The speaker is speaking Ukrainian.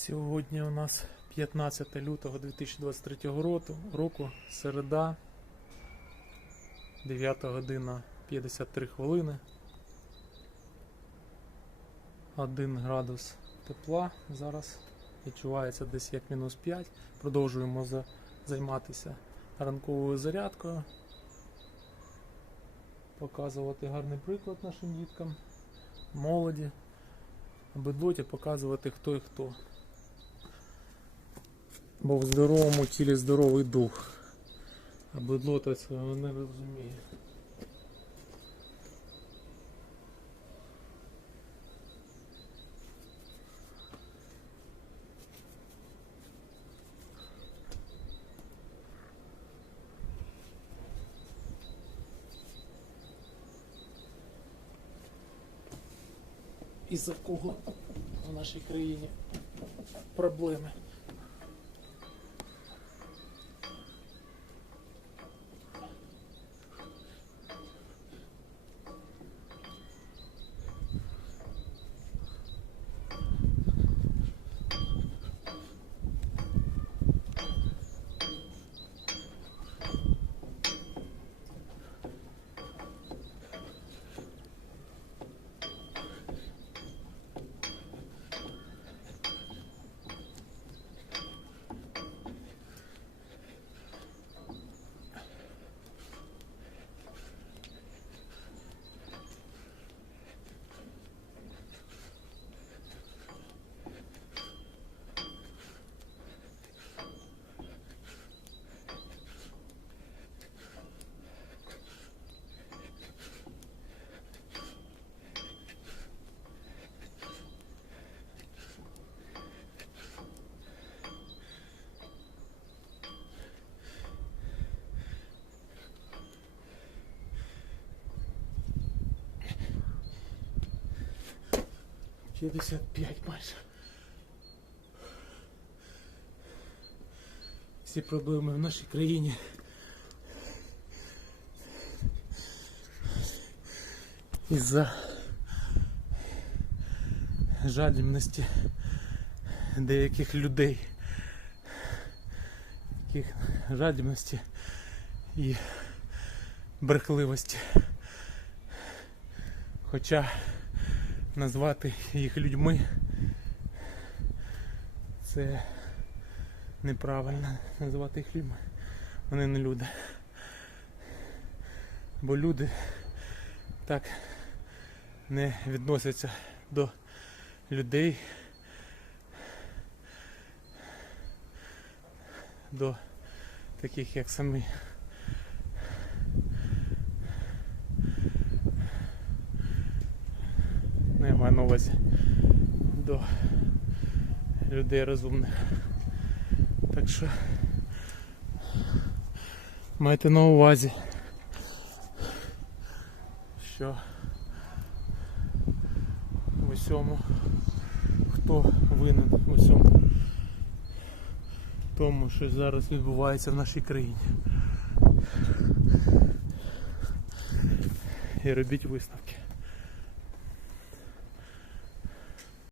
Сьогодні у нас 15 лютого 2023 року, середа, 9 година 53 хвилини. 1 градус тепла зараз відчувається десь як мінус 5. Продовжуємо за, займатися ранковою зарядкою. Показувати гарний приклад нашим діткам, молоді, а бедлоті показувати хто і хто. Бо в здоровому тілі здоровий дух. А бедлота цього не розуміє. Із-за кого в нашій країні проблеми. П'ятдесят п'ять майже. Всі проблеми в нашій країні. Із-за жадібності деяких людей. Яких жадібності і брехливості. Хоча назвати їх людьми це неправильно називати їх людьми. Вони не люди. Бо люди так не відносяться до людей, до таких як самі. Ну, я маю на увазі до людей розумних. Так що майте на увазі, що в усьому, хто винен в усьому тому, що зараз відбувається в нашій країні. І робіть висновки.